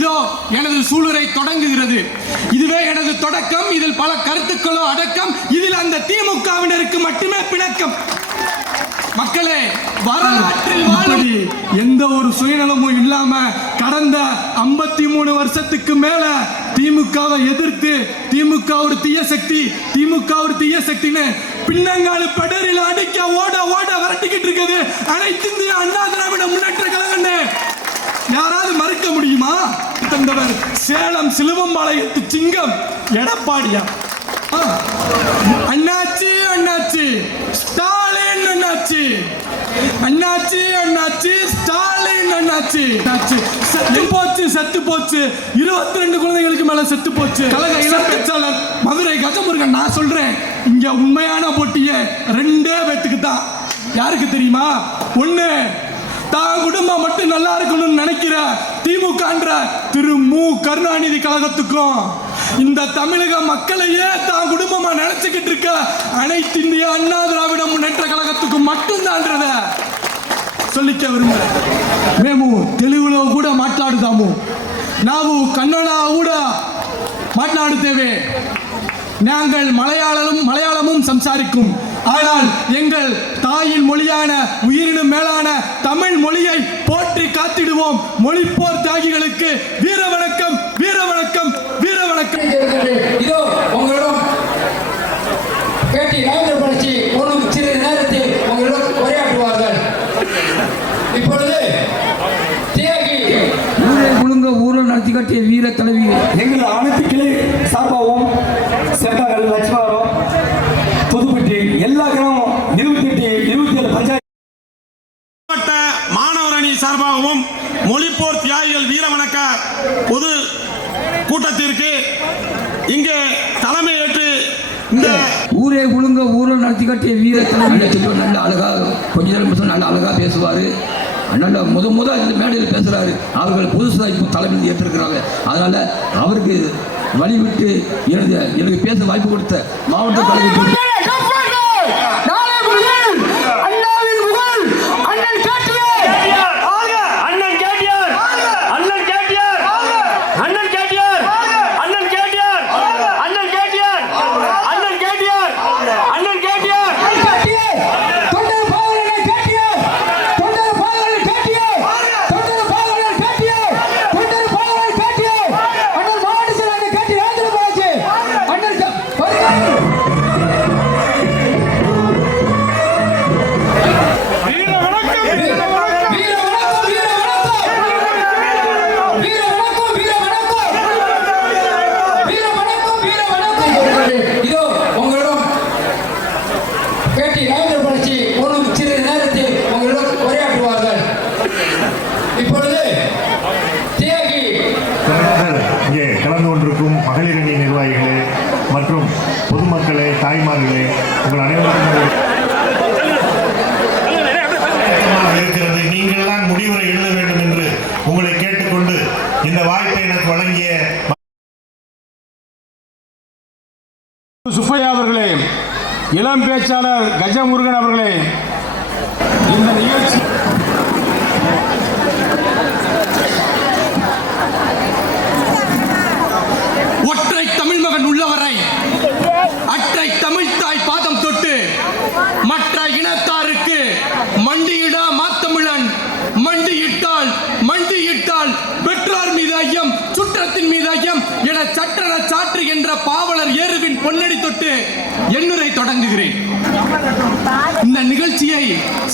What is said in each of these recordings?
இதோ எனது சூளுரை தொடங்குகிறது. இதுவே எனது தொடக்கம். இதில் பல கருத்துக்களோ அடக்கம். இதில் அந்த திமுகவினருக்கு மட்டுமே பிணக்கம். மக்களே, வரலாற்றில் வாழும் எந்த ஒரு சுயநலமும் இல்லாம கடந்த 53 வருஷத்துக்கு மேல திமுகவை எதிர்த்து திமுக ஒரு தீய சக்தின்னு பின்னங்கால படரில் அடிக்க ஓட விரட்டிக்கிட்டு இருக்குது அனைத்து இந்திய அண்ணா திராவிட முன்னேற்ற கழகம். யாராவது மறுக்க முடியுமா? தந்தவர் சேலம் சிலுவம்பாளையத்து சிங்கம் எடப்பாடியா? அண்ணாச்சி ஸ்டாலின் அண்ணாச்சி ஸ்டாலின் அண்ணாச்சி செத்து போச்சு 22 குழந்தைகளுக்கு மேல செத்து போச்சு. கழக இளம்பேச்சாளர் மதுரை கஜமுருகன். நான் சொல்றேன், இங்க உண்மையான போட்டியே 2 பேத்துக்கு தான். யாருக்கு தெரியுமா? ஒண்ணு, தான் குடும்பம் மட்டும் நல்லா இருக்கணும்னு நினைக்கிற திமுக திரு மு கருணாநிதி கழகத்துக்கும் இந்த தமிழக மக்களையே தான் குடும்பமா நினைச்சுக்கிட்டு இருக்க அனைத்து இந்திய அண்ணா திராவிட முன்னேற்ற கழகத்துக்கும் மட்டும்தான்றத சொல்லிக்க விரும்புகிறேன். మేము తెలుగులో కూడా మాట్లాడుతాము. ನಾವು ಕನ್ನಡ ಕೂಡ மாట్లాடுத்தேவே. நாங்கள் மலையாளமும் சம்சாரிக்கும். ஆனால் எங்கள் தாயின் மொழியான உயிரினும் மேலான தமிழ் மொழியை போற்றி காத்திடுவோம். மொழிப்போர் தியாகிகளுக்கு வீர வணக்கம், வீர வணக்கம், வீர வணக்கம். இதோ உங்களிடம் பேட்டி ராஜேந்திர பாலாஜி ஒன்றும் சிறிது நேரத்தில் உங்களிடம் உரையாற்றுவார்கள். இப்பொழுது தியாகி ஊரில் நடத்தி காட்டிய வீர தலைவி எங்கள் அனைத்து கிளை சார்பாகவும் செட்டாங்கல் லட்சுமாரம் புதுப்பட்டி எல்லா கிராமம் 27 பஞ்சாயத்து மாணவர் அணி சார்பாகவும் மொழிப்போர் தியாகிகள் வீர வணக்க பொது கூட்டத்திற்கு இங்கே தலைமை ஏற்று இந்த ஊரே குழுங்க ஊரில் நடத்தி காட்டிய வீர தலைவி நல்ல அழகா கொஞ்ச நேரம் நல்ல அழகா பேசுவாரு. நல்ல முத இந்த மேடையில் பேசுறாரு. அவர்கள் புதுசாக இப்போ தலைமை ஏற்றிருக்கிறாங்க. அதனால அவருக்கு வழிவிட்டு எனக்கு பேச வாய்ப்பு கொடுத்த மாவட்ட தலைவர் மகளிர் அணி நிர்வாகிகளே மற்றும் பொதுமக்களே, தாய்மார்களே, உங்கள் அனைவருக்கும் இருக்கிறது. நீங்கள் தான் முடிவுரை எழுத வேண்டும் என்று உங்களை கேட்டுக்கொண்டு இந்த வாய்ப்பை எனக்கு வழங்கிய சுப்பையா அவர்களே, இளம் பேச்சாளர் கஜமுருகன் அவர்களே, இந்த நிகழ்ச்சி ஒற்றை தமிழ் மகன் உள்ளவரை அற்றை தமிழ் தாய் பாதம் தொட்டு மற்ற இனத்தாருக்கு மண்டியிடா மாத்தமிழன் மண்டியிட்டால் பெற்றோர் மீது ஐயம், சுற்றத்தின் மீது ஐயம் என சற்றன சாற்று என்ற பாவலர் ஏறுவின் பொன்னடி தொட்டு எண்ணுரை தொடங்குகிறேன். இந்த நிகழ்ச்சியை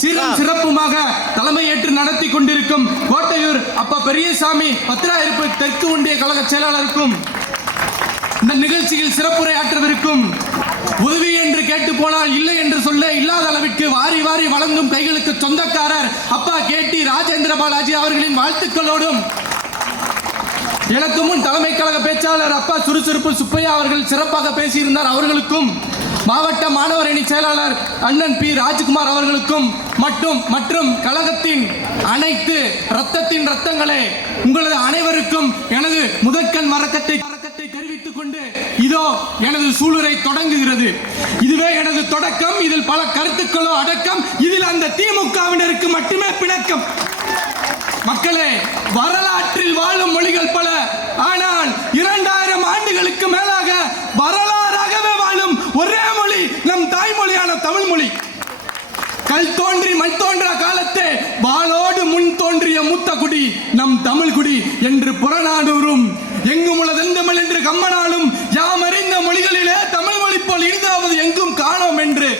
சீரும் சிறப்புமாக தலைமையேற்று நடத்தி கொண்டிருக்கும் கோட்டையூர் அப்பா பெரியசாமி பத்திராயிருப்பு தெற்கு ஒன்றிய கழக செயலாளருக்கும் இந்த நிகழ்ச்சியில் சிறப்புரை ஆற்றவிருக்கும் உதவி என்று கேட்டு போனால் இல்லை என்று சொல்ல இல்லாத அளவிற்கு வாரி வழங்கும் கைகளுக்கு சொந்தக்காரர் அப்பா கேட்டி ராஜேந்திர பாலாஜி அவர்களின் வாழ்த்துக்களோடும் எனக்கு முன் தலைமை கழக பேச்சாளர் அப்பா சுறுசுறுப்பு சுப்பையா அவர்கள் சிறப்பாக பேசியிருந்தார் அவர்களுக்கும், மாவட்ட மாணவர் அணி செயலாளர் அண்ணன் பி ராஜ்குமார் அவர்களுக்கும் மற்றும் கழகத்தின் அனைத்து ரத்தங்களே உங்களது அனைவருக்கும் எனது முதற்கண் வணக்கத்தை தெரிவித்துக் கொண்டு இதோ எனது சூளுரை தொடங்குகிறது. இதுவே எனது தொடக்கம். இதில் பல கருத்துக்களோ அடக்கம். இதில் அந்த திமுகவினருக்கு மட்டுமே பிணக்கம். மக்களே, வரலாற்றில் வாழும் மொழிகள் பல. கல் தோன்றி மண் தோன்றா காலத்தே வாளோடு முன் தோன்றிய மூத்த குடி நம் தமிழ் குடி என்று புறநானூறும் எங்கும் உளதெந்தமிழ் என்று கம்மனாலும் யாம் அறிந்த மொழிகளிலே தமிழ் மொழி போல் இருந்தாவது எங்கும் காணோம் என்று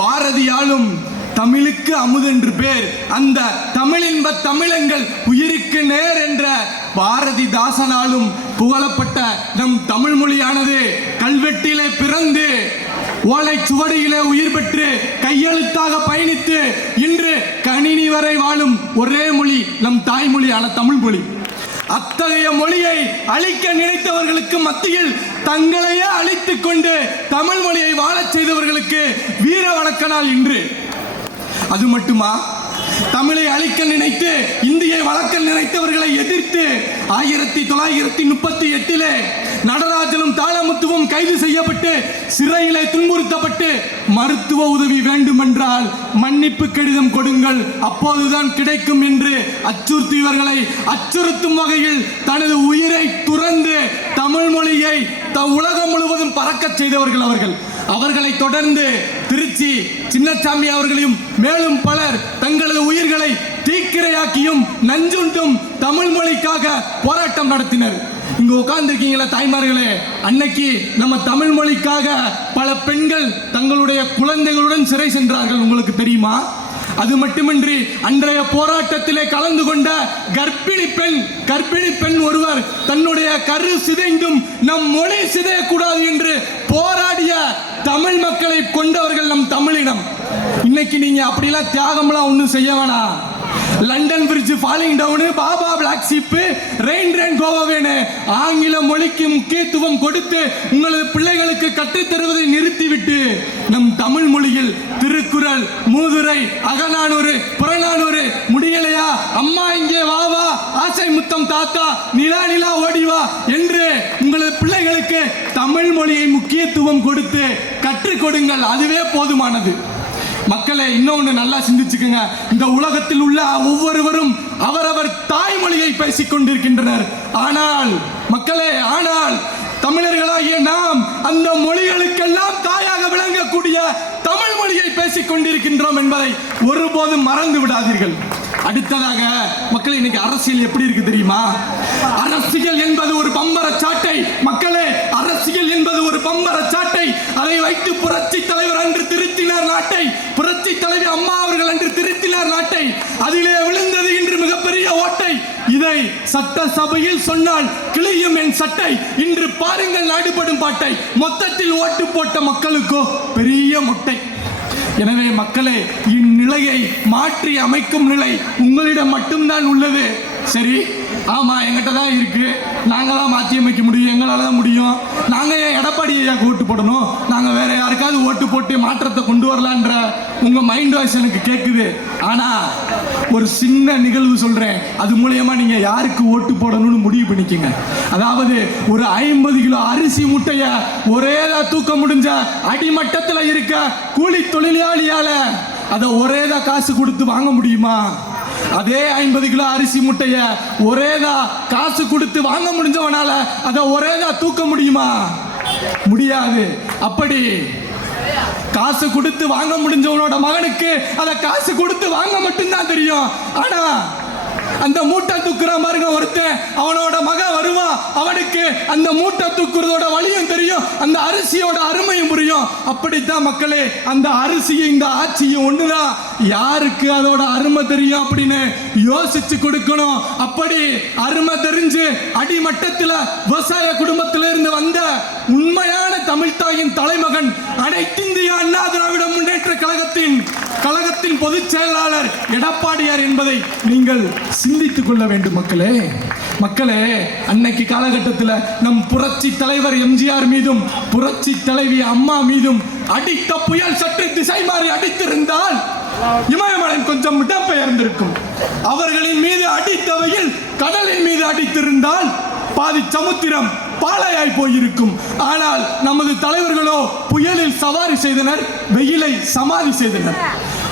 பாரதியாலும் தமிழுக்கு அமுதென்று பேர் அந்த தமிழின்ப தமிழங்கள் உயிருக்கு நேர் என்ற பாரதிதாசனாலும் புகழப்பட்ட நம் தமிழ் மொழியானது கல்வெட்டிலே பிறந்து ஓலை சுவடியிலே உயிர் பெற்று கையெழுத்தாக பயணித்து இன்று கணினி வரை வாழும் ஒரே மொழி நம் தாய்மொழியான தமிழ் மொழி. அத்தகைய மொழியை அழிக்க நினைத்தவர்களுக்கு மத்தியில் தங்களையே அழித்துக் கொண்டு தமிழ் மொழியை வாழச் செய்தவர்களுக்கு வீர வணக்க நாள் இன்று. அது மட்டுமா, தமிழை அழிக்க நினைத்து இந்தியை வளர்க்க நினைத்தவர்களை எதிர்த்து 1938 நடராஜனும் தாளமுத்துவும் கைது செய்யப்பட்டு சிறையிலே துன்புறுத்தப்பட்டு மருத்துவ உதவி வேண்டுமென்றால் மன்னிப்பு கடிதம் கொடுங்கள் அப்போதுதான் கிடைக்கும் என்று அச்சுறுத்தியவர்களை அச்சுறுத்தும் வகையில் தனது உயிரை துறந்து தமிழ் மொழியை உலகம் முழுவதும் பறக்கச் செய்தவர்கள் அவர்களை தொடர்ந்து திருச்சி சின்னசாமி அவர்களையும் மேலும் பலர் தங்களது உயிர்களை தீக்கிரையாக்கியும் நஞ்சுண்டும் தமிழ் மொழிக்காக போராட்டம் நடத்தினர். இங்க உட்கார்ந்திருக்கீங்களா தாய்மார்களே, அன்னைக்கு நம்ம தமிழ் மொழிக்காக பல பெண்கள் தங்களுடைய குழந்தைகளுடன் சிறை சென்றார்கள், உங்களுக்கு தெரியுமா? அது மட்டுமின்றி அன்றைய போராட்டத்திலே கலந்து கொண்ட கர்ப்பிணி பெண் ஒருவர் தன்னுடைய கரு சிதைந்தும் நம் மொழி சிதையக்கூடாது என்று போராடிய தமிழ் மக்களை கொண்டவர்கள் நம் தமிழினம். இன்னைக்கு நீங்க அப்படிலாம் தியாகம்லாம் ஒன்றும் செய்ய வேணாம். London bridge falling down, baba black sheep, rain கோவாவேன்னு ஆங்கில மொழிக்கு முக்கியத்துவம் கொடுத்து உங்களது பிள்ளைகளுக்கு கற்றுத் தருவதை நிறுத்திவிட்டு நம் தமிழ் மொழியில் திருக்குறள், மூதுரை, அகநானூறு, புறநானூறு முடியலையா, அம்மா இங்கே வா வா, ஆசை முத்தம் தாத்தா, நிலா நிலா ஓடிவா என்று உங்களது பிள்ளைகளுக்கு தமிழ் மொழியை முக்கியத்துவம் கொடுத்து கற்றுக் கொடுங்கள். அதுவே போதுமானது. மக்களே, இன்னொன்று நல்லா சிந்திச்சுக்கங்க. இந்த உலகத்தில் உள்ள ஒவ்வொருவரும் அவரவர் தாய்மொழியை பேசிக் கொண்டிருக்கின்றனர். ஆனால் தமிழர்களாகிய நாம் அந்த மொழிகளுக்கெல்லாம் தாயாக விளங்கக்கூடிய தமிழ் மொழியை பேசிக் கொண்டிருக்கின்றோம் என்பதை ஒருபோதும் மறந்து விடாதீர்கள். அடுத்ததாக மக்களே, இன்னைக்கு அரசியல் எப்படி இருக்கு தெரியுமா? அரசியல் என்பது ஒரு பம்பர சாட்டை. மக்களே, அரசியல் என்பது ஒரு பம்பர சாட்டை. அதை வைத்து புரட்சி தலைவர் அன்று திருத்தினார் நாட்டை. புரட்சி தலைவி அம்மா அவர்கள் அன்று திருத்தினார் நாட்டை. அதிலே விழுந்தது இன்று மிகப்பெரிய ஓட்டை. இதை சட்டசபையில் சொன்னால் கிளியும் என் சட்டை. இன்று பாருங்கள் நாடுபடும் பாட்டை. மொத்தத்தில் ஓட்டு போட்ட மக்களுக்கோ பெரிய முட்டை. எனவே மக்களே, இந்நிலையை மாற்றி அமைக்கும் நிலை உங்களிடம் மட்டும்தான் உள்ளது. சரி, ஆமா, எங்கிட்ட தான் இருக்கு, நாங்க தான் மாற்றி அமைக்க முடியும், எங்களால தான் முடியும். நாங்க ஏன் எடப்பாடி ஐயாக்கு ஓட்டு போடணும், நாங்க வேற யாருக்காவது ஓட்டு போட்டு மாற்றத்தை கொண்டு வரலான்ற உங்க மைண்ட் வாய்ஸ் எனக்கு கேட்குது. ஆனா ஒரு சின்ன நிகழ்வு சொல்றேன், அது மூலியமா நீங்க யாருக்கு ஓட்டு போடணும்னு முடிவு பண்ணிக்கங்க. அதாவது ஒரு 50 கிலோ அரிசி முட்டைய ஒரேதான் தூக்க முடிஞ்ச அடிமட்டத்தில் இருக்க கூலி தொழிலாளியால அதை ஒரேதான் காசு கொடுத்து வாங்க முடியுமா? அதே 50 கிலோ அரிசி முட்டைய ஒரேதா காசு கொடுத்து வாங்க முடிஞ்சவனால அதை ஒரேதா தூக்க முடியுமா? முடியாது. அப்படி காசு கொடுத்து வாங்க முடிஞ்சவனோட மகனுக்கு அதை காசு கொடுத்து வாங்க மட்டும்தான் தெரியும். ஆனா அந்த மூட்டை தூக்குற பாருங்க ஒருத்தன், அவனோட மகன் வருவான், அவனுக்கு அந்த மூட்டை தூக்குறதோட வலியும் தெரியும், அந்த அரிசியோட அருமையும் புரியும். அப்படித்தான் மக்களே, அந்த அரிசியும் இந்த ஆட்சியும் ஒண்ணுதான். யாருக்கு அதோட அருமை தெரியும் அப்படின்னு யோசிச்சு கொடுக்கணும். அப்படி அருமை தெரிஞ்சு அடிமட்டத்தில் விவசாய குடும்பத்திலிருந்து வந்த உண்மையான தமிழ்தாயின் தலைமகன் அனைத்திந்திய அண்ணா திராவிட முன்னேற்ற கழகத்தின் பொதுச் செயலாளர் எடப்பாடியார் என்பதை நீங்கள் சிந்தித்துக் கொள்ள வேண்டும். மக்களே, அன்னைக்கு காலகட்டத்தில் நம் புரட்சி தலைவர் எம்ஜிஆர் மீதும் புரட்சி தலைவி அம்மா மீதும் அடித்த புயல் சற்று திசை மாறி அடித்திருந்தால் இமயமலை கொஞ்சம் இடம்பெயர்ந்திருக்கும். அவர்களின் மீது அடித்தவையில் கடலின் மீது அடித்திருந்தால் பாதி சமுத்திரம் பாலையாய் போயிருக்கும். ஆனால் நமது தலைவர்களோ புயலில் சவாரி செய்தனர், வெயிலை சமாதி செய்தனர்.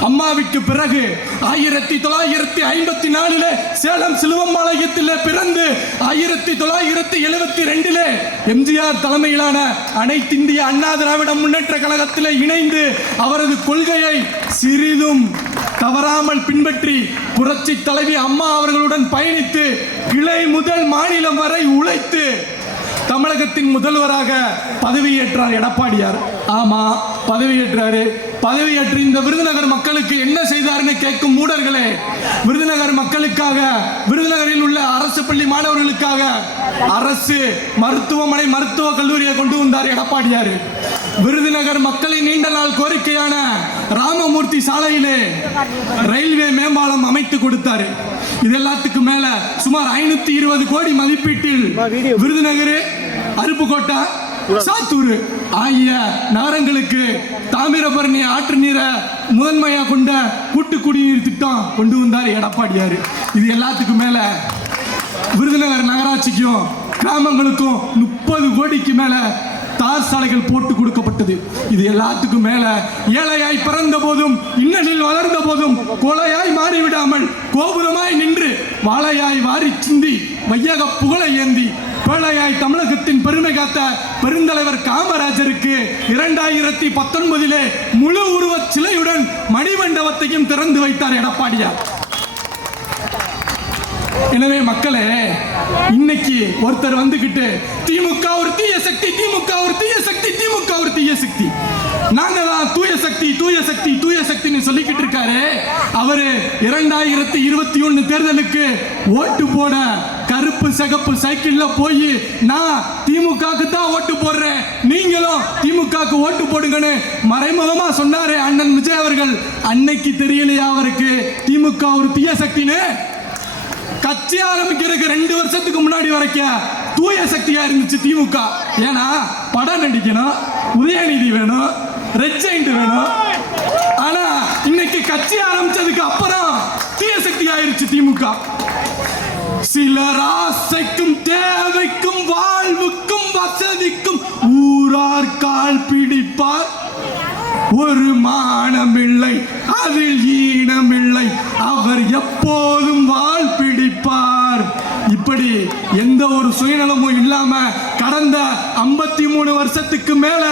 அம்மாவுக்கு பிறகு 1954 சேலம் சிலுவம்பாளையத்தில் பிறந்து 1972 எம்ஜிஆர் தலைமையிலான அனைத்திந்திய அண்ணா திராவிட முன்னேற்ற கழகத்தில் இணைந்து அவரது கொள்கையை சிறிதும் தவறாமல் பின்பற்றி புரட்சி தலைவி அம்மா அவர்களுடன் பயணித்து கிளை முதல் மாநிலம் வரை உழைத்து தமிழகத்தின் முதல்வராக பதவியேற்றார் எடப்பாடியார். ஆமா, பதவியேற்றாரு. பதவியேற்று இந்த விருதுநகர் மக்களுக்கு என்ன செய்தார்னு கேட்கும் மூடர்களே, விருதுநகர் மக்களுக்காக, விருதுநகரில் உள்ள அரசு பள்ளி மாணவர்களுக்காக அரசு மருத்துவமனை, மருத்துவக் கல்லூரியை கொண்டு வந்தார் எடப்பாடியார். விருதுநகர் மக்களின் நீண்ட நாள் கோரிக்கையான ராமமூர்த்தி சாலையிலே ரயில்வே மேம்பாலம் அமைத்து கொடுத்தாரு. இது எல்லாத்துக்கும் மேல சுமார் 520 கோடி மதிப்பீட்டில் விருதுநகர், அருப்புக்கோட்டை, சாத்தூர் ஆகிய நகரங்களுக்கு தாமிரபரணி ஆற்று நீரை முதன்மையாக கொண்ட கூட்டு குடிநீர் திட்டம் கொண்டு வந்தார் எடப்பாடியார். இது எல்லாத்துக்கும் மேல விருதுநகர் நகராட்சிக்கும் கிராமங்களுக்கும் 30 கோடிக்கு மேல தார் சாலைகள் போட்டு கொடுக்கப்பட்டது. இது எல்லாத்துக்கும் மேல ஏழையாய் பிறந்த போதும், இன்னலில் வளர்ந்த போதும் கொலையாய் மாறிவிடாமல் கோபுரமாய் நின்று வாழையாய் வாரி சிந்தி வையக புகழை ஏந்தி பேழையாய் தமிழகத்தின் பெருமை காத்த பெருந்தலைவர் காமராஜருக்கு 2019 முழு உருவ சிலையுடன் மணிமண்டபத்தையும் திறந்து வைத்தார் எடப்பாடியார். எனவே மக்களே, இன்னைக்கு ஒருத்தர் வந்துகிட்டு திமுக ஒரு தீய சக்தி, திமுக ஒரு தீய சக்தி, திமுக ஒரு தீய சக்தி, நாங்க தான் தூய சக்தி, தூய சக்தி, தூய சக்தின்னு சொல்லிக்கிட்டு இருக்காரு. அவரு 2021 தேர்தலுக்கு ஓட்டு போட கருப்பு சிகப்பு சைக்கிள்ல போய் நான் திமுகவுக்கு தான் ஓட்டு போடுறேன், நீங்களும் திமுகவுக்கு ஓட்டு போடுங்கன்னு மறைமுகமா சொன்னாரு அண்ணன் விஜய் அவர்கள். அன்னைக்கு தெரியலையா அவருக்கு திமுக ஒரு தீய சக்தின்னு? கட்சி ஆரம்பிக்கிறதுக்கு 2 வருஷத்துக்கு முன்னாடி வரைக்கும் தூய சக்தியா இருந்துச்சு திமுக. ஏன்னா படம் நடிக்கணும், உதயநிதி வேணும், ரெட் ஜெயிண்ட் வேணும். ஆனா இன்னைக்கு கட்சி ஆரம்பிச்சதுக்கு அப்புறம் தூய சக்தி ஆயிருச்சு திமுக. சிலர் ஆசைக்கும் தேவைக்கும் வாழ்வுக்கும் வசதிக்கும் ஊரார் கால் பிடிப்பார், ஒரு மானமில்லை அதில் ஈனமில்லை, அவர் எப்போதும் வால் பிடிப்பார். இப்படி எந்த ஒரு சுயநலமும் இல்லாம கடந்த 53 வருஷத்துக்கு மேல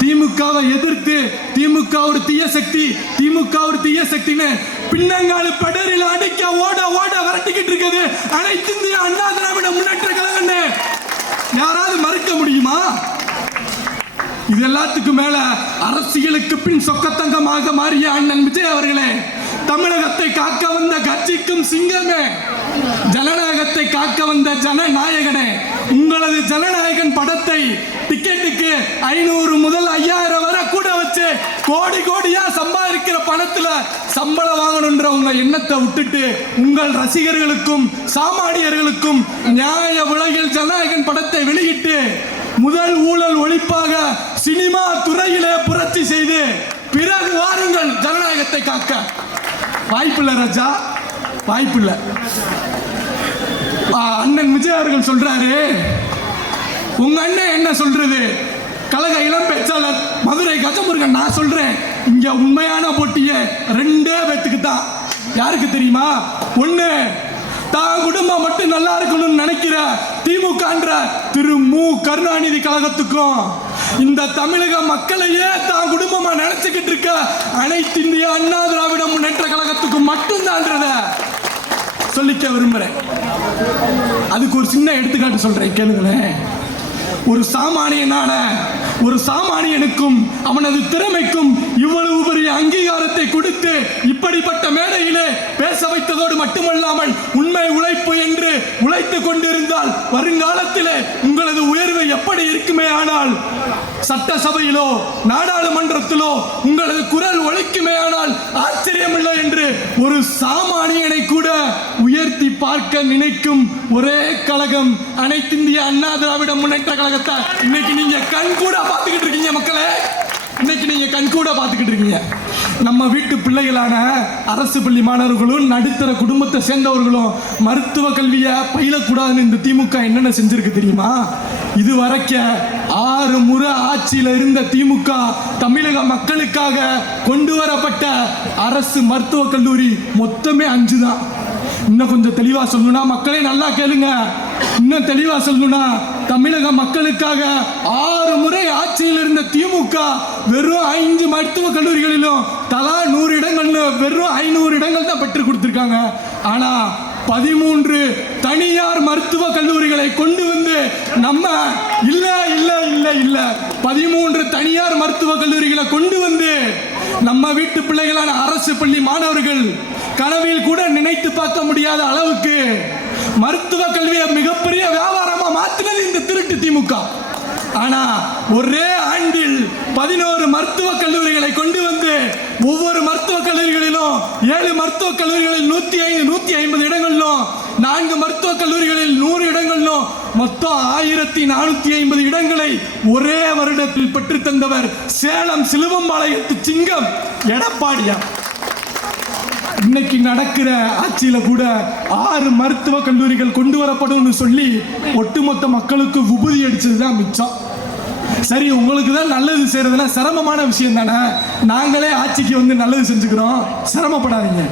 திமுகவை எதிர்த்து திமுக ஒரு தீய சக்தி, திமுக ஒரு தீய சக்தின்னு பின்னங்கால படரில் அடிக்க ஓட ஓட விரட்டிக்கிட்டு இருக்குது அனைத்து இந்திய அண்ணா திராவிட முன்னேற்ற கழகம்னு யாராவது மறுக்க முடியுமா? இது எல்லாத்துக்கும் மேல அரசியலுக்கு பின் சொக்கத்தங்கமாக மாறிய அண்ணன் விஜய் அவர்களே, தமிழகத்தை காக்க வந்த கட்சிக்கும் சிங்கமே, ஜனநாயகத்தை காக்க வந்த ஜனநாயகனே, உங்களது ஜனநாயகன் படத்தை டிக்கெட்டுக்கு 500 முதல் 5000 வரை கூட வச்சு கோடி கோடியா சம்பாதிக்கிற பணத்துல சம்பளம் வாங்கணும்ன்ற உங்க எண்ணத்தை விட்டுட்டு உங்கள் ரசிகர்களுக்கும் சாமானியர்களுக்கும் நியாய விலையில் ஜனநாயகன் படத்தை வெளியிட்டு முதல் ஊழல் ஒழிப்பாக சினிமா துறையிலே புரட்சி செய்து பிறகு வாருங்கள் ஜனநாயகத்தை காக்க. வாய்ப்பில்லை ராஜா, வாய்ப்பில்லை. அண்ணன் விஜய் அவர்கள் சொல்றாரு, உங்க அண்ணன் என்ன சொல்றது, கழக இளம் பேச்சாளர் மதுரை கஜமுருகன். நான் சொல்றேன், இங்க உண்மையான போட்டியே 2 பேத்துக்கு தான். யாருக்கு தெரியுமா? ஒண்ணு, தான் குடும்பம் மட்டும் நல்லா இருக்கணும்னு நினைக்கிற திமுக திரு மு கருணாநிதி கழகத்துக்கும், இந்த தமிழக மக்களையே தான் குடும்பமா நினைச்சுக்கிட்டு இருக்க அனைத்து இந்திய அண்ணா திராவிட முன்னேற்ற கழகத்துக்கும் மட்டும்தான் சொல்லிக்க விரும்புறேன். அதுக்கு ஒரு சின்ன எடுத்துக்காட்டு சொல்றேன், கேளுங்களேன். ஒரு சாமானியனான ஒரு சாமானியனுக்கும் அவனது திறமைக்கும் இவ்வளவு பெரிய அங்கீகாரத்தை கொடுத்து இப்படிப்பட்ட மேடையிலே பேச வைத்ததோடு மட்டுமல்லாமல் உண்மை உழைப்பு என்று உழைத்துக் கொண்டிருந்தால் வருங்காலத்திலே உங்களது உயர்வு எப்படி இருக்குமே ஆனால் சட்டசபையிலோ நாடாளுமன்றத்திலோ உங்களது குரல் ஒலிக்குமே ஆனால் ஆச்சரியமில்லை என்று ஒரு சாமானியனை கூட உயர்த்தி பார்க்க நினைக்கும் ஒரே கழகம் அனைத்து இந்திய அண்ணா திராவிட முன்னேற்ற கழகத்தை இன்னைக்கு நீங்க கண் கூட பார்த்துக்கிட்டு இருக்கீங்க மக்களே. இன்னைக்கு நீங்க கண்கூட பார்த்துக்கிட்டு இருக்கீங்க. நம்ம வீட்டு பிள்ளைகளான அரசு பள்ளி மாணவர்களும் நடுத்தர குடும்பத்தை சேர்ந்தவர்களும் மருத்துவ கல்வியை பயிலக்கூடாதுன்னு இந்த திமுக என்னென்ன செஞ்சிருக்கு தெரியுமா? இது வரைக்கும் 6 முறை ஆட்சியில் இருந்த திமுக தமிழக மக்களுக்காக கொண்டு வரப்பட்ட அரசு மருத்துவக் கல்லூரி மொத்தமே 5 தான். இன்னும் கொஞ்சம் தெளிவா சொல்லணும்னா, மக்களே நல்லா கேளுங்க, இன்னும் தெளிவா சொல்லணும்னா தமிழக மக்களுக்காக 6 முறை ஆட்சியில் இருந்த திமுக வெறும் 5 மருத்துவக் கல்லூரிகளிலும் தலா 100 இடங்கள்னு வெறும் 500 இடங்கள் தான் பெற்று கொடுத்துருக்காங்க. ஆனா 13 தனியார் மருத்துவ கல்லூரிகளை கொண்டு வந்து நம்ம இல்ல இல்ல இல்ல இல்ல 13 தனியார் மருத்துவ கல்லூரிகளை கொண்டு வந்து நம்ம வீட்டு பிள்ளைகளான அரசு பள்ளி மாணவர்கள் கனவில் கூட நினைத்து பார்க்க முடியாத அளவுக்கு மருத்துவ கல்வியை மிகப்பெரிய வியாபாரமா மாத்தினது இந்த திருட்டு திமுக. ஆனா ஒரே ஆண்டில் 11 மருத்துவ கல்லூரிகளை கொண்டு வந்து ஒவ்வொரு மருத்துவ கல்லூரிகளிலும் 7 மருத்துவ கல்லூரிகளில் 150 இடங்களிலும் 4 மருத்துவ கல்லூரிகளில் 100 இடங்களிலும் மொத்தம் 1450 இடங்களை ஒரே வருடத்தில் பெற்று தந்தவர் சேலம் சிலுவம்பாளையத்து சிங்கம் எடப்பாடியார். இன்னைக்கு நடக்கிற ஆட்சியில கூட 6 மருத்துவ கல்லூரிகள் கொண்டு வரப்படும் சொல்லி ஒட்டுமொத்த மக்களுக்கு உபதி அடிச்சதுதான் மிச்சம். சரி, உங்களுக்கு தான் நல்லது செய்யறதுனா சிரமமான விஷயம் தானே, நாங்களே ஆட்சிக்கு வந்து நல்லது செஞ்சுக்கிறோம், சிரமப்படாதீங்க.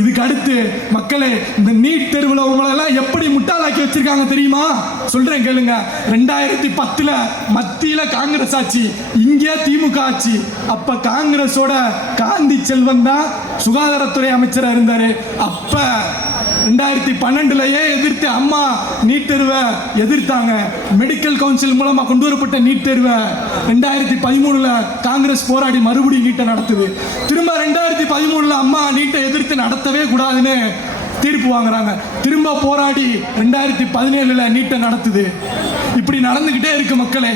இதுக்கு அடுத்து மக்களே, இந்த நீட் தேர்வுல உங்களெல்லாம் எப்படி முட்டாளாக்கி வச்சிருக்காங்க தெரியுமா? சொல்றேன் கேளுங்க. 2010 மத்தியில காங்கிரஸ் ஆட்சி, இங்கே திமுக ஆட்சி. அப்ப காங்கிரஸோட காந்தி செல்வன் தான் சுகாதாரத்துறை அமைச்சரா இருந்தாரு. அப்ப 2012 எதிர்த்து அம்மா நீட் தேர்வை எதிர்த்தாங்க. மெடிக்கல் கவுன்சில் மூலமா கொண்டு வரப்பட்ட நீட் தேர்வை 2013 காங்கிரஸ் போராடி மறுபடியும் நீட்டை நடத்துது. திரும்ப 2013 அம்மா நீட்டை எதிர்த்து நடத்தவே கூடாதுன்னு தீர்ப்பு வாங்குறாங்க. திரும்ப போராடி 2017 நீட்டை நடத்துது. இப்படி நடந்துகிட்டே இருக்கு மக்களே,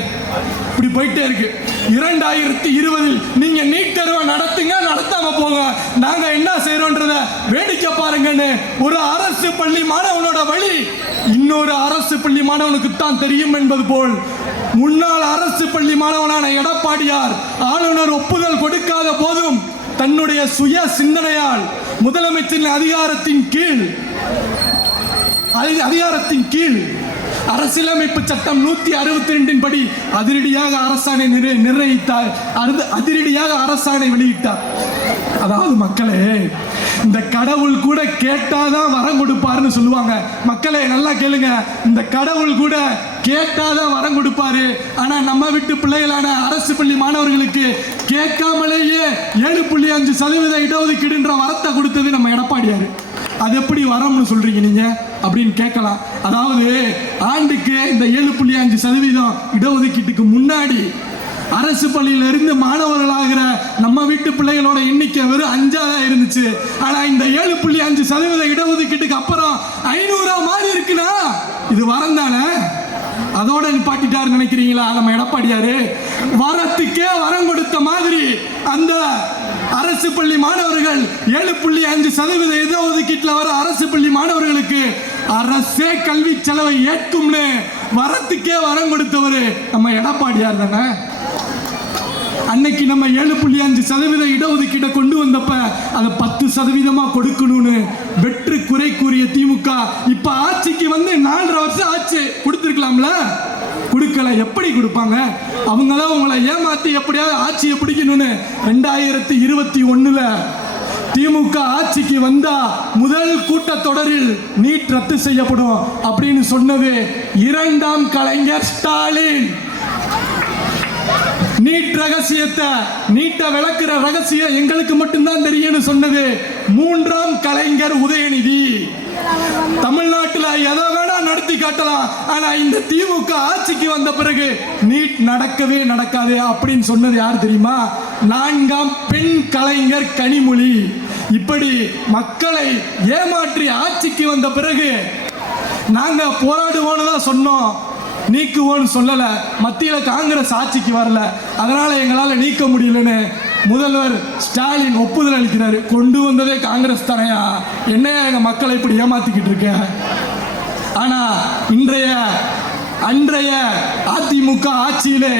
இப்படி போயிட்டே இருக்கு. 2020 நீங்க நீட் தேர்வை நடத்துங்க, நடத்தாம போங்க, நாங்க என்ன செய்யறோம்ன்றத வேடிக்கை பாருங்கன்னு ஒரு அரசு பள்ளி மாணவனோட வழி இன்னொரு அரசு பள்ளி மாணவனுக்கு தான் தெரியும் என்பது போல் முன்னாள் அரசு பள்ளி மாணவனான எடப்பாடியார் ஆளுநர் ஒப்புதல் கொடுக்காத போதும் தன்னுடைய சுய சிந்தனையால் முதலமைச்சரின் அதிகாரத்தின் கீழ் அரசியலமைப்பு சட்டம் 162 படி அதிரடியாக அரசாணை நிர்ணயித்தார், அதிரடியாக அரசாணை வெளியிட்டார். அதாவது மக்களே, இந்த கடவுள் கூட கேட்டாதான் வரம் கொடுப்பாருன்னு சொல்லுவாங்க. மக்களே நல்லா கேளுங்க, இந்த கடவுள் கூட கேட்டாதான் வரம் கொடுப்பாரு. ஆனா நம்ம வீட்டு பிள்ளைகளான அரசு பள்ளி மாணவர்களுக்கு கேட்காமலேயே 7.5% இடஒதுக்கீடுன்ற வரத்தை கொடுத்தது நம்ம எடப்பாடியாரு. அது எப்படி வரம்னு சொல்றீங்க நீங்க அப்படின்னு கேட்கலாம். அதாவது ஆண்டுக்கு இந்த 7.5% இடஒதுக்கீட்டுக்கு முன்னாடி அரசு பள்ளியில இருந்து மாணவர்களாகிற நம்ம வீட்டு பிள்ளைகளோட எண்ணிக்கை வெறும் 5 தான் இருந்துச்சு. ஆனா இந்த 7.5% இடஒதுக்கீட்டுக்கு அப்புறம் 500 மாறி இருக்குன்னா இது வரம் தானே? அதோட நிப்பாட்டிட்டாரு நினைக்கிறீங்களா நம்ம எடப்பாடியாரு? வரத்துக்கே வரம் கொடுத்த மாதிரி அந்த அரசு பள்ளி மாணவர்கள் 7.5% இடஒதுக்கீட்டில் வர அரசு பள்ளி மாணவர்களுக்கு அரசே கல்வி செலவை ஏற்கும்னு வரத்துக்கே வரம் கொடுத்தவர் நம்ம எடப்பாடியார் தானே? அன்னைக்கு நம்ம 7.5% இடஒதுக்கீட்டை கொண்டு வந்தப்ப அதை 10% கொடுக்கணும்னு வெற்று குறை கூறிய திமுக இப்ப ஆட்சிக்கு வந்து 4.5 வருஷம் ஆச்சு, கொடுத்திருக்கலாம்ல, கொடுக்கல. எப்படி கொடுப்பாங்க? அவங்க தான் உங்களை ஏமாத்தி எப்படியாவது ஆட்சியை பிடிக்கணும்னு 2021 திமுக ஆட்சிக்கு வந்தா முதல் கூட்டத்தொடரில் நீட் ரத்து செய்யப்படும் அப்படின்னு சொன்னது 2ஆம் கலைஞர் ஸ்டாலின். நீட் ரகசியத்தை, நீட்டை விளக்குற ரகசியம் எங்களுக்கு மட்டும்தான் தெரியும் சொன்னது 3ஆம் கலைஞர் உதயநிதி. தமிழ்நாட்டில் எதை வேணா நடத்தி காட்டலாம், ஆனா இந்த திமுக ஆட்சிக்கு வந்த பிறகு நீட் நடக்கவே நடக்காது அப்படின்னு சொன்னது யார் தெரியுமா? 4ஆம் பெண் கலைஞர் கனிமொழி. இப்படி மக்களை ஏமாற்றி ஆட்சிக்கு வந்த பிறகு நாங்க போராடுவோம்னு தான் சொன்னோம், நீக்குவோன்னு சொல்லல. மத்தியில காங்கிரஸ் ஆட்சிக்கு வரல, அதனால எங்களால நீக்க முடியலன்னு முதல்வர் ஸ்டாலின் ஒப்புதல் அளிக்கிறாரு. கொண்டு வந்ததே காங்கிரஸ் தானையா, என்னையா எங்க மக்களை இப்படி ஏமாத்திக்கிட்டு இருக்க? ஆனா அன்றைய அதிமுக ஆட்சியிலே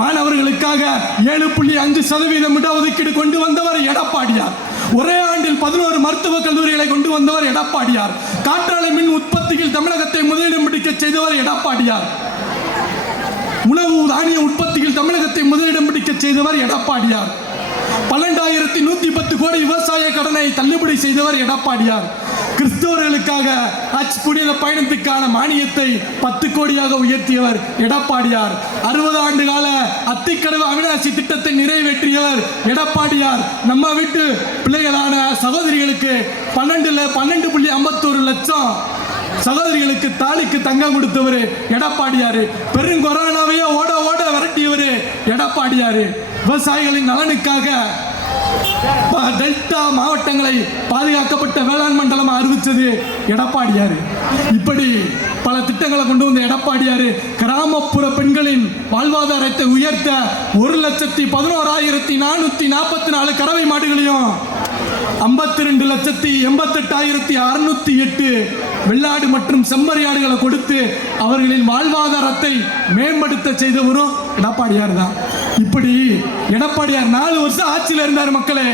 மாணவர்களுக்காக 7.5% இடஒதுக்கீடு கொண்டு வந்தவர் எடப்பாடியார். ஒரே ஆண்டில் 11 மருத்துவக் கல்லூரிகளை கொண்டு வந்தவர் எடப்பாடியார். காற்றாலை மின் உற்பத்தியில் தமிழகத்தை முதலிடம் பிடிக்க செய்தவர் எடப்பாடியார். உணவு தானிய உற்பத்தியில் தமிழகத்தை முதலிடம் பிடிக்க செய்தவர் எடப்பாடியார். 12,110 கோடி விவசாய கடனை தள்ளுபடி செய்தவர் எடப்பாடியார். கிறிஸ்தவர்களுக்காக ஹஜ் புனித பயணத்துக்கான மானியத்தை 10 கோடியாக உயர்த்தியவர் எடப்பாடியார். 60 ஆண்டு கால அத்திக்கடவு அவிநாசி திட்டத்தை நிறைவேற்றியவர் எடப்பாடியார். நம்ம வீட்டு பிள்ளைகளான சகோதரிகளுக்கு 12.51 லட்சம் சகோதரிகளுக்கு தாலிக்கு தங்கம் கொடுத்தவர் எடப்பாடியாரு. பெருங்கொரோனாவையே ஓட ஓட விரட்டியவர் எடப்பாடியாரு. விவசாயிகளின் நலனுக்காக டெல்டா மாவட்டங்களை பாதுகாக்கப்பட்ட வேளாண் மண்டலம் அறிவிச்சது எடப்பாடியாரு. இப்படி பல திட்டங்களை கொண்டு வந்த எடப்பாடியாரு கிராமப்புற பெண்களின் வாழ்வாதாரத்தை உயர்த்த 1,11,444 கறவை மாடுகளையும் 52,88,608 வெள்ளாடு மற்றும் செம்மறியாடுகளை கொடுத்து அவர்களின் வாழ்வாதாரத்தை மேம்படுத்த செய்தவரும் எடப்பாடியார் தான். இப்படி எடப்பாடியார் 4 வருஷம் ஆட்சியில் இருந்தார் மக்களே.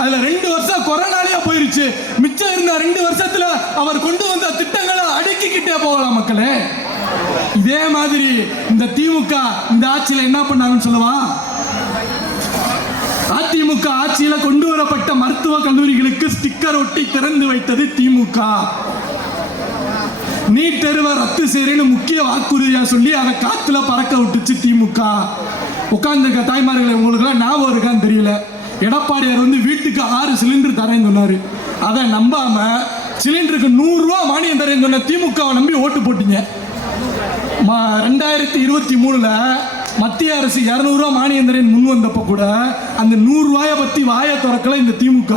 அதுல 2 வருஷம் கொரோனாலேயே போயிருச்சு. மிச்சம் இருந்த 2 வருஷத்துல அவர் கொண்டு வந்த திட்டங்களை அடுக்கிக்கிட்டே போகலாம் மக்களே. இதே மாதிரி இந்த திமுக இந்த ஆட்சியில் என்ன பண்ணாங்கன்னு சொல்லவா? அதிமுக ஆட்சியில கொண்டு வரப்பட்ட மருத்துவ கல்லூரிகளுக்கு ஸ்டிக்கர் ஒட்டி திறந்து வைத்தது திமுக. நீட் தேர்வை ரத்து செய்யறேன்னு முக்கிய வாக்குறுதியா சொல்லி அதை காத்துல பறக்க விட்டுச்சு திமுக. உட்கார்ந்துருக்க தாய்மார்களை உங்களுக்கு ஞாபகம் இருக்கான்னு தெரியல. எடப்பாடியார் வந்து வீட்டுக்கு 6 சிலிண்டர் தரேன்னு சொன்னாரு. அதை நம்பாம சிலிண்டருக்கு 100 ரூபா மானியம் தரேன்னு சொன்ன திமுகவை நம்பி ஓட்டு போட்டீங்க. 2023 மத்திய அரசு 200 ரூபா மானியம் தரேன்னு முன் வந்தப்ப கூட அந்த 100 ரூபாயை பத்தி வாயை திறக்கல இந்த திமுக.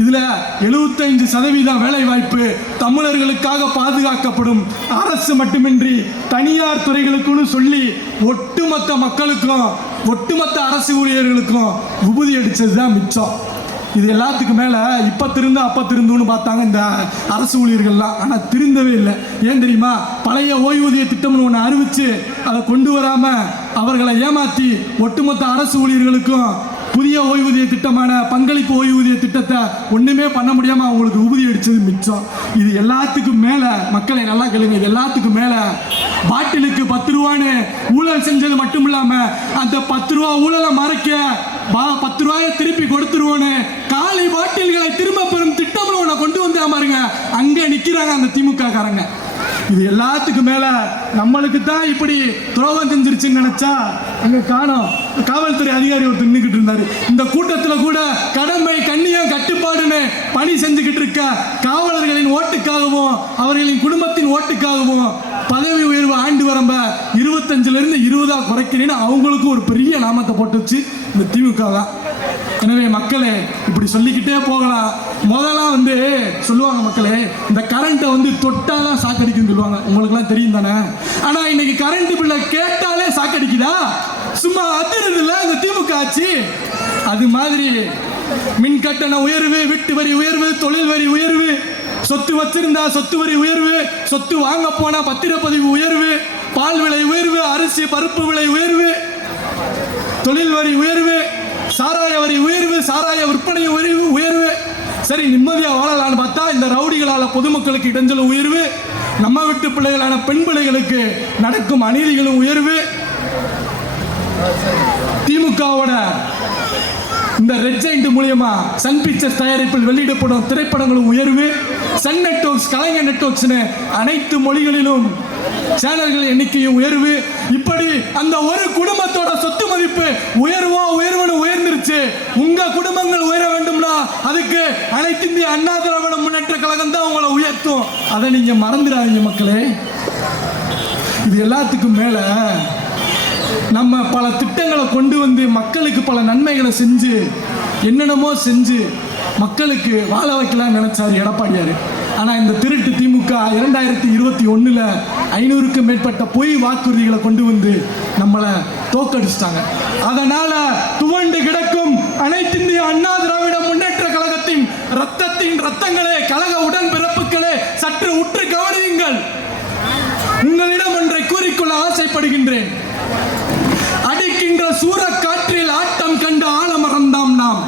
இதுல 75% வேலை வாய்ப்பு தமிழர்களுக்காக பாதுகாக்கப்படும், அரசு மட்டுமின்றி தனியார் துறைகளுக்குன்னு சொல்லி ஒட்டுமொத்த மக்களுக்கும் ஒட்டுமொத்த அரசு ஊழியர்களுக்கும் உபதி அடிச்சதுதான் மிச்சம். இது எல்லாத்துக்கும் மேல இப்ப திருந்த அப்ப திருந்துன்னு பார்த்தாங்க இந்த அரசு ஊழியர்கள்லாம். ஆனா திருந்தவே இல்லை. ஏன் தெரியுமா? பழைய ஓய்வூதிய திட்டம்னு ஒன்று அறிவிச்சு அதை கொண்டு வராம அவர்களை ஏமாத்தி ஒட்டுமொத்த அரசு ஊழியர்களுக்கும் புதிய ஓய்வூதிய திட்டமான பங்களிப்பு ஓய்வூதிய திட்டத்தை ஒண்ணுமே பண்ண முடியாம அவங்களுக்கு உபதி அடிச்சது மிச்சம். இது எல்லாத்துக்கும் மேல மக்களை நல்லா கேளுங்க, இது எல்லாத்துக்கும் மேல பாட்டிலுக்கு 10 ரூபான்னு ஊழல் செஞ்சது மட்டும் இல்லாம அந்த 10 ரூபா ஊழலை மறைக்க 10 ரூபாயை திருப்பி கொடுத்துருவோன்னு காலி பாட்டில்களை திரும்ப பெறும் திட்டம் ஒண்ணு கொண்டு வந்தா பாருங்க. அங்க நிக்கிறாங்க அந்த திமுக காரங்க. இது எல்லாத்துக்கும் மேல நம்மளுக்கு தான் இப்படி துரோகம் செஞ்சிருச்சுன்னு நினைச்சா அங்க காணோம் காவல்துறை அதிகாரி ஒருத்தர் நின்றுகிட்டு இருந்தாரு. இந்த கூட்டத்தில் கூட கடமை கண்ணியம் கட்டுப்பாடுன்னு பணி செஞ்சுக்கிட்டு இருக்க காவலர்களின் ஓட்டுக்காகவும் அவர்களின் குடும்பத்தின் ஓட்டுக்காகவும் பதவி உயர்வு ஆண்டு வரம்ப 25 20 குறைக்கிறேன்னு அவங்களுக்கும் ஒரு பெரிய நாமத்தை போட்டுச்சு இந்த திமுக தான். எனவே மக்களே இப்படி சொல்லிக்கிட்டே போகலாம். முதலாம் வந்து சொல்லுவாங்க மக்களே, இந்த கரண்ட்டை வந்து தொட்டாதான் சாக்கடிக்குன்னு சொல்லுவாங்க. உங்களுக்குலாம் தெரியும் தானே? ஆனா இன்னைக்கு கரண்ட் பில்லை கேட்டாலே சாக்கடிக்குதா? சும்மா அதிருது இல்ல இந்த திமுக ஆட்சி. அது மாதிரி மின் கட்டண உயர்வு, வீட்டு வரி உயர்வு, தொழில் வரி உயர்வு, சொத்து வச்சிருந்தா சொத்து வரி உயர்வு, சொத்து வாங்க போனா பத்திரப்பதிவு உயர்வு, பால் விலை உயர்வு, அரிசி பருப்பு விலை உயர்வு, தொழில் வரி உயர்வு, சாராய வரி உயர்வு, சாராய விற்பனை உயர்வு. சரி நிம்மதியா வாழலான்னு பார்த்தா இந்த ரவுடிகளால பொதுமக்களுக்கு இடைஞ்சல் உயர்வு, நம்ம வீட்டு பிள்ளைகளான பெண் பிள்ளைகளுக்கு நடக்கும் அநீதிகளும் உயர்வு. திமுகவோட இந்த ரெட் ஜெயிண்ட் மூலியமா சன் பிக்சர்ஸ் தயாரிப்பில் வெளியிடப்படும் திரைப்படங்களும் உயர்வு. சன் நெட்வொர்க்ஸ், கலைஞர் நெட்வொர்க்ஸ்னு அனைத்து மொழிகளிலும் சேனல்கள் எண்ணிக்கையும் உயர்வு. இப்படி அந்த ஒரு குடும்பத்தோட சொத்து மதிப்பு உயர்வுன்னு உயர்ந்துருச்சு. உங்க குடும்பங்கள் உயர வேண்டும்னா அதுக்கு அனைத்து இந்திய அண்ணா திராவிட முன்னேற்ற கழகம் தான் உங்களை உயர்த்தும். அதை நீங்க மறந்துடாதீங்க மக்களே. இது எல்லாத்துக்கும் மேல நம்ம பல திட்டங்களை கொண்டு வந்து மக்களுக்கு பல நன்மைகளை செஞ்சு என்னென்னமோ செஞ்சு மக்களுக்கு வாழ வைக்கலாம்னு நினைச்சாரு எடப்பாடியாரு. ஆனா இந்த திருட்டு திமுக 2021 500க்கும் மேற்பட்ட பொய் வாக்குறுதிகளை கொண்டு வந்து நம்மளை தோக்கடிச்சிட்டாங்க. அதனால துவண்டு கிடக்கும் அனைத்து இந்திய அண்ணா திராவிட முன்னேற்ற கழகத்தின் ரத்தங்களே, கழக உடன்பிறப்புகளே, சற்று உற்று கவனியுங்கள். உங்களிடம் ஒன்றை கூறிக்கொள்ள ஆசைப்படுகின்றேன். அடிக்கின்ற சூறக்காற்றில் ஆட்டம் கண்ட ஆலமரந்தாம் நாம்.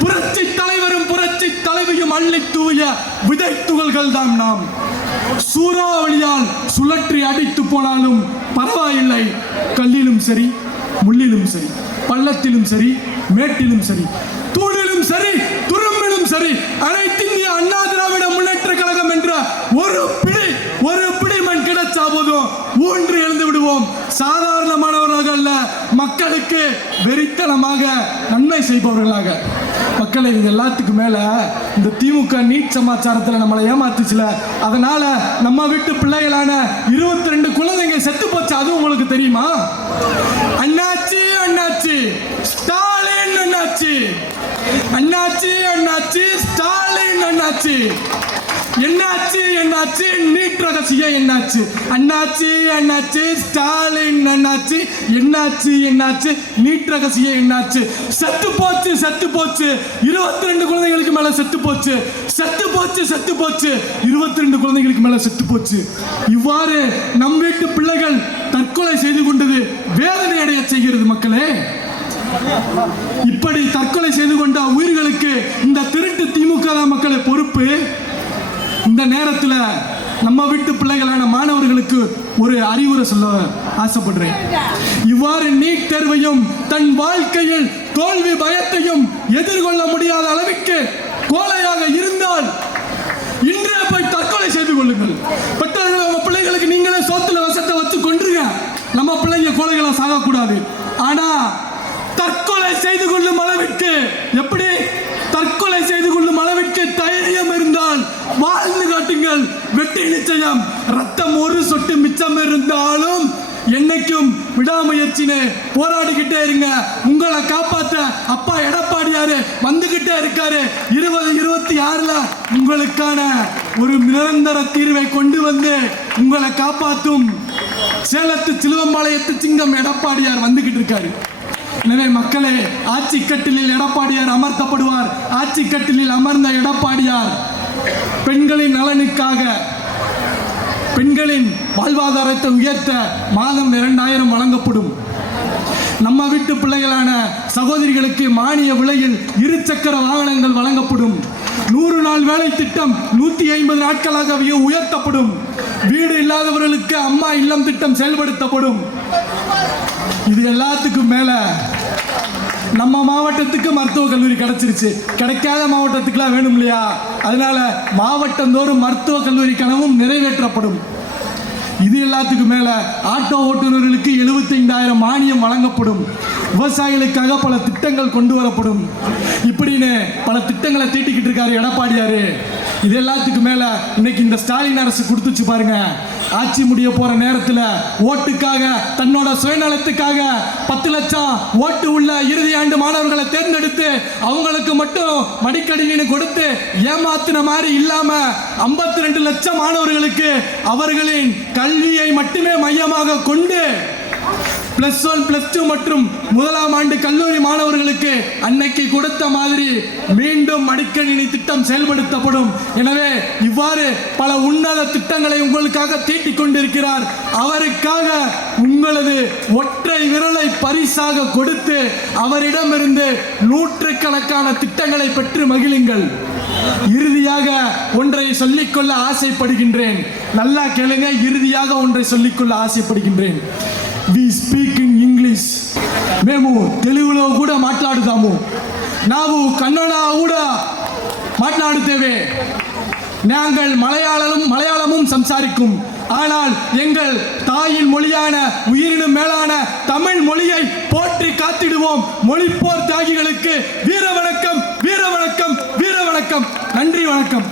புரட்சி தலைவரும் புரட்சி தலைவியும் அள்ளி தூய விதை துகள்கள் தான் நாம். சூறாவளியால் சுழற்றி அடித்து போனாலும் பரவாயில்லை. கல்லிலும் சரி, முள்ளிலும் சரி, பள்ளத்திலும் சரி, மேட்டிலும் சரி, தூணிலும் சரி, துரும்பிலும் சரி, அனைத்து இந்திய அண்ணா திராவிட முன்னேற்ற கழக வெறித்தனமாக நன்மை செய்பவர்களாக. மக்களை இது எல்லாத்துக்கும் மேல இந்த திமுக நீட் சமாச்சாரத்தில் நம்மளை ஏமாத்துச்சுல, அதனால நம்ம வீட்டு பிள்ளைகளான 22 குழந்தைங்க செத்து போச்சு. அது உங்களுக்கு தெரியுமா? அண்ணாச்சி அண்ணாச்சி ஸ்டாலின் அண்ணாச்சி, அண்ணாச்சி அண்ணாச்சி ஸ்டாலின் அண்ணாச்சி, என்னாச்சு என்னாச்சு நீட் ரகசியம் என்னாச்சு? அண்ணாச்சி அண்ணாச்சி ஸ்டாலின் அண்ணாச்சி, என்னாச்சு என்னாச்சு நீட் ரகசியம் என்னாச்சு? செத்து போச்சு செத்து போச்சு, 22 குழந்தைகளுக்கு மேல செத்து போச்சு, செத்து போச்சு செத்து போச்சு, 22 குழந்தைகளுக்கு மேல செத்து போச்சு. இவ்வாறு நம் வீட்டு பிள்ளைகள் தற்கொலை செய்து கொண்டது வேதனை அடைய செய்கிறது. மக்களே, இப்படி தற்கொலை செய்து கொண்ட உயிர்களுக்கு இந்த திருட்டு திமுக தான் மக்களை பொறுப்பு. இந்த நேரத்தில் நம்ம வீட்டு பிள்ளைகளான மாணவர்களுக்கு ஒரு அறிவுரை சொல்ல ஆசைப்படுறேன். இவ்வாறு நீட் தேர்வையும் தன் வாழ்க்கையில் தோல்வி பயத்தையும் எதிர்கொள்ள முடியாத அளவுக்கு கோழையாக இருந்தால் இன்றே போய் தற்கொலை செய்து கொள்ளுங்கள். பெற்றோர்கள் நம்ம பிள்ளைகளுக்கு நீங்களே சோத்துல வசத்தை வச்சு கொன்றுங்க. நம்ம பிள்ளைங்க கோழைகளை சாகக்கூடாது. ஆனா தற்கொலை செய்து கொள்ளும் அளவிற்கு, எப்படி தற்கொலை செய்து கொள்ளும் அளவிற்கு தைரியம் இருந்தால் வாழ்ந்து காட்டுங்கள். வெற்றி நிச்சயம். ரத்தம் ஒரு சொட்டு மிச்சம் இருந்தாலும் என்னைக்கும் விடாமுயற்சின்னு போராடிக்கிட்டே இருங்க. உங்களை காப்பாற்ற அப்பா எடப்பாடியாரு வந்துகிட்டே இருக்காரு. 2026 உங்களுக்கான ஒரு நிரந்தர தீர்வை கொண்டு வந்து உங்களை காப்பாற்றும் சேலத்து சிலுவம்பாளையத்து சிங்கம் எடப்பாடியார் வந்துகிட்டு இருக்காரு. எனவே மக்களே, ஆட்சி கட்டிலில் எடப்பாடியார் அமர்த்தப்படுவார். ஆட்சி கட்டிலில் அமர்ந்த எடப்பாடியார் பெண்களின் நலனுக்காக, பெண்களின் வாழ்வாதாரத்தை உயர்த்த மாதம் 2000 வழங்கப்படும். நம்ம வீட்டு பிள்ளைகளான சகோதரிகளுக்கு மானிய விலையில் 2 சக்கர வாகனங்கள் வழங்கப்படும். 100 நாள் வேலை திட்டம் 150 நாட்களாக உயர்த்தப்படும். வீடு இல்லாதவர்களுக்கு அம்மா இல்லம் திட்டம் செயல்படுத்தப்படும். இது எல்லாத்துக்கும் மேல நம்ம மாவட்டத்துக்கு மருத்துவக் கல்லூரி கிடைச்சிருச்சு. கிடைக்காத மாவட்டத்துக்குலாம் வேணும் இல்லையா? அதனால மாவட்டந்தோறும் மருத்துவக் கல்லூரி கனவும் நிறைவேற்றப்படும். இது எல்லாத்துக்கும் மேல ஆட்டோ ஓட்டுநர்களுக்கு 75,000 மானியம் வழங்கப்படும். விவசாயிகளுக்காக பல திட்டங்கள் கொண்டு வரப்படும். இப்படின்னு பல திட்டங்களை தீட்டிக்கிட்டு இருக்காரு எடப்பாடியாரு. இது எல்லாத்துக்கும் மேல இன்னைக்கு இந்த ஸ்டாலின் அரசு கொடுத்துச்சு பாருங்க. ஆட்சி முடிய போற நேரத்தில் ஓட்டுக்காக, தன்னோட சுயநலத்துக்காக 10 லட்சம் ஓட்டு உள்ள இறுதி ஆண்டு மாணவர்களை தேர்ந்தெடுத்து அவங்களுக்கு மட்டும் மடிக்கணினி கொடுத்து ஏமாத்தின மாதிரி இல்லாம 52 லட்சம் மாணவர்களுக்கு அவர்களின் கல்வியை மட்டுமே மையமாக கொண்டு +1 +2 மற்றும் 1ஆம் ஆண்டு கல்லூரி மாணவர்களுக்கு அன்னைக்கு கொடுத்த மாதிரி மீண்டும் மடிக்கணினி திட்டம் செயல்படுத்தப்படும். எனவே இவ்வாறு பல உன்னத திட்டங்களை உங்களுக்காக தீட்டிக் கொண்டிருக்கிறார். அவருக்காக உங்களது ஒற்றை விரலை பரிசாக கொடுத்து அவரிடமிருந்து 100கணக்கான திட்டங்களை பெற்று மகிழுங்கள். இறுதியாக ஒன்றை சொல்லிக்கொள்ள ஆசைப்படுகின்றேன். நல்லா கேளுங்க. இறுதியாக ஒன்றை சொல்லிக்கொள்ள ఆశపడుகின்றேன். We speak in English. మేము తెలుగులో కూడా మాట్లాడుతాము. ನಾವು ಕನ್ನಡ ಕೂಡ மாట్లాடுத்தேவே. நாங்கள் மலையாளமும் சம்சாரிக்கும். ஆனால் எங்கள் தாயின் மொழியான உயிரினும் மேலான தமிழ் மொழியை போற்றி காத்திடுவோம். மொழிப்போர் தியாகிகளுக்கு வீர வணக்கம், வீர வணக்கம், வீர வணக்கம். நன்றி, வணக்கம்.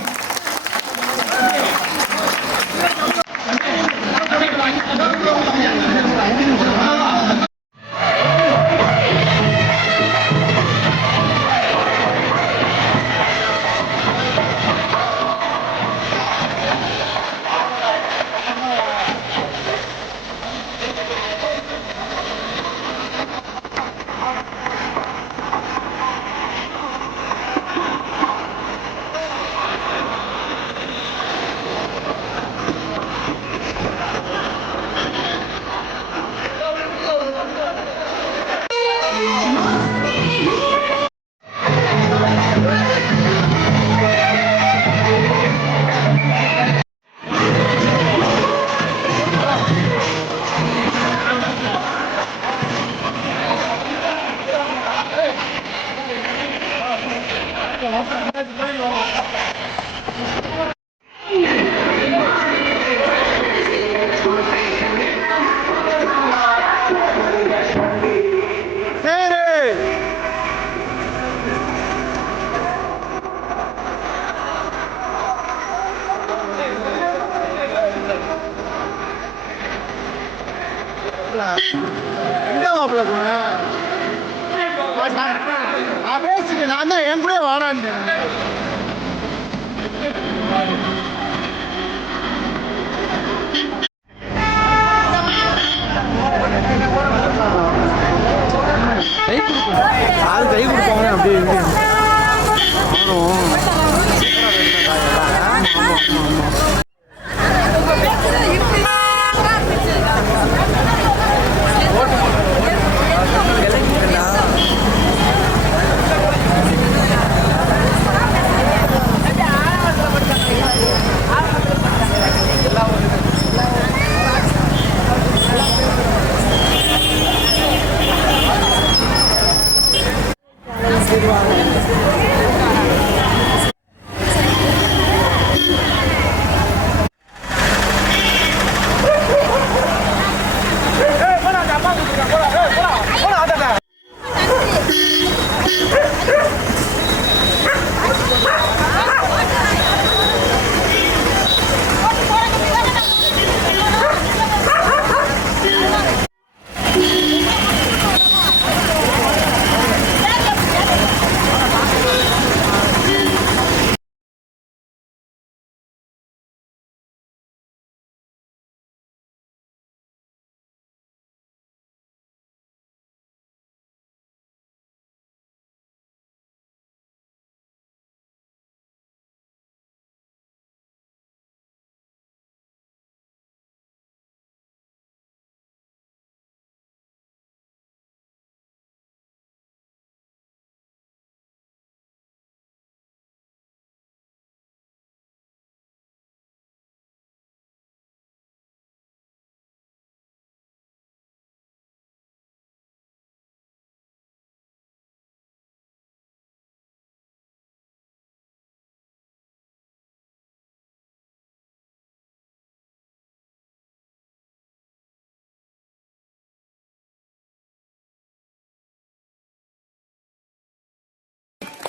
நான் தான் என் கூட வாடான்னு யாரும் கை கொடுப்பாங்க அப்படியே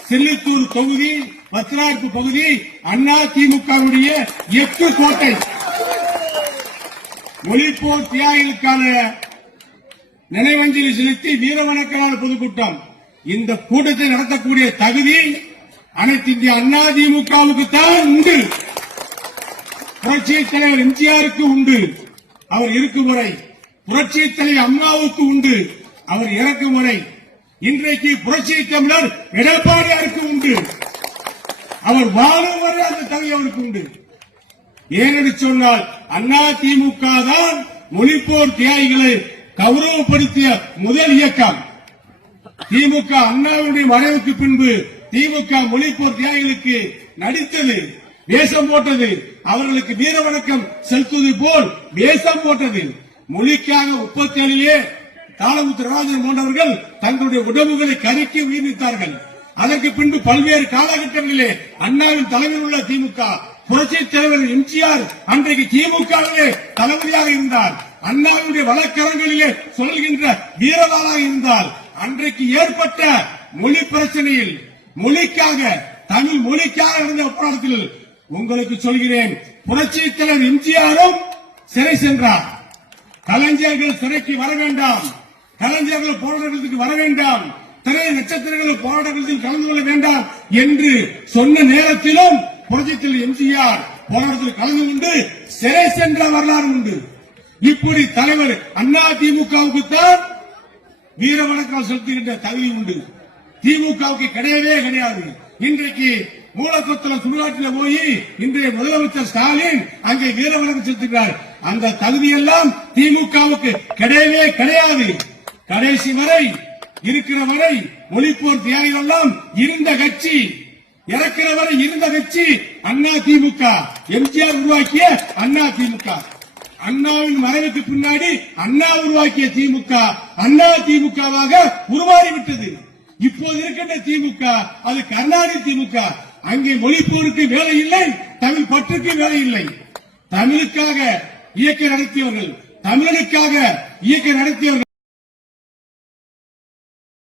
சில்லித்தூர் தொகுதி பத்திரார்ப்பு பகுதி அண்ணா திமுகவுடைய எட்டு கோட்டை மொழிப்போர் தியாகிகளுக்கான நினைவஞ்சலி செலுத்தி வீரவணக்க நாள் பொதுக்கூட்டம். இந்த கூட்டத்தை நடத்தக்கூடிய தகுதி அனைத்து இந்திய அண்ணா திமுகவுக்கு தான் உண்டு. புரட்சித் தலைவர் எம்ஜிஆருக்கு உண்டு, அவர் இருக்கும் வரை. புரட்சித் தலைவர் அம்மாவுக்கு உண்டு, அவர் இறக்கும் வரை. இன்றைக்கு புரட்சி தமிழர் எடப்பாடியாருக்கு உண்டு, அவர் வாழும் வரை அந்த தகுதி அவருக்கு உண்டு. ஏனென்று சொன்னால் அண்ணா திமுக தான் மொழிப்போர் தியாகிகளை கௌரவப்படுத்திய முதல் இயக்கம். திமுக அண்ணாவுடைய மறைவுக்கு பின்பு திமுக மொழிப்போர் தியாகிகளுக்கு நடித்தது, வேஷம் போட்டது, அவர்களுக்கு வீர வணக்கம் செலுத்துவது போல் வேஷம் போட்டது. மொழிக்காக 37 தாளமுத்துராஜன் போன்றவர்கள் தங்களுடைய உடம்புகளை கருக்கி உயிர்த்தார்கள். அதற்கு பின்பு பல்வேறு காலகட்டங்களிலே அண்ணாவின் தலைமையில் உள்ள திமுக, புரட்சித் தலைவர் எம்ஜிஆர் அன்றைக்கு திமுகவிலே தளபதியாக இருந்தார். அண்ணாவுடைய வழக்கரங்களிலே சொல்கின்ற வீரவாளாக இருந்தால் அன்றைக்கு ஏற்பட்ட மொழி பிரச்சனையில் மொழிக்காக, தமிழ் மொழிக்காக இருந்த போராட்டத்தில் உங்களுக்கு சொல்கிறேன், புரட்சித் தலைவர் எம்ஜிஆரும் சிறை சென்றார். கலைஞர்கள் சிறைக்கு வர வேண்டாம், கலைஞர்கள் போராட்டத்துக்கு வர வேண்டாம், திரை நட்சத்திரங்கள் போராட்டத்தில் கலந்து கொள்ள வேண்டாம் என்று சொன்ன நேரத்திலும் புரட்சித் எம்ஜிஆர் போராட்டத்தில் கலந்து கொண்டு சிறை சென்ற வரலாறு உண்டு. இப்படி தலைவர் அண்ணா திமுகவுக்கு தான் வீர வணக்கம் செலுத்துகின்ற தகுதி உண்டு, திமுகவுக்கு கிடையவே கிடையாது. இன்றைக்கு மூலக்கொத்தல சுடுகாட்டில் போய் இன்றைய முதலமைச்சர் ஸ்டாலின் அங்கே வீர வணக்கம் செலுத்துகிறார். அந்த தகுதியெல்லாம் திமுகவுக்கு கிடையவே கிடையாது. கடைசி வரை இருக்கிற வரை மொழிப்போர் தியாகிகள் எல்லாம் இருந்த கட்சி, இறக்கிற வரை இருந்த கட்சி அண்ணா திமுக, எம்ஜிஆர் உருவாக்கிய அண்ணா திமுக. அண்ணாவின் மறைவுக்கு பின்னாடி அண்ணா உருவாக்கிய திமுக அண்ணா திமுகவாக உருமாறிவிட்டது. இப்போது இருக்கின்ற திமுக அது கருணாநிதி திமுக. அங்கே மொழிப்போருக்கு வேலை இல்லை, தமிழ் பற்றுக்கு வேலை இல்லை. தமிழுக்காக இயக்க நடத்தியவர்கள், தமிழுக்காக இயக்க நடத்தியவர்கள்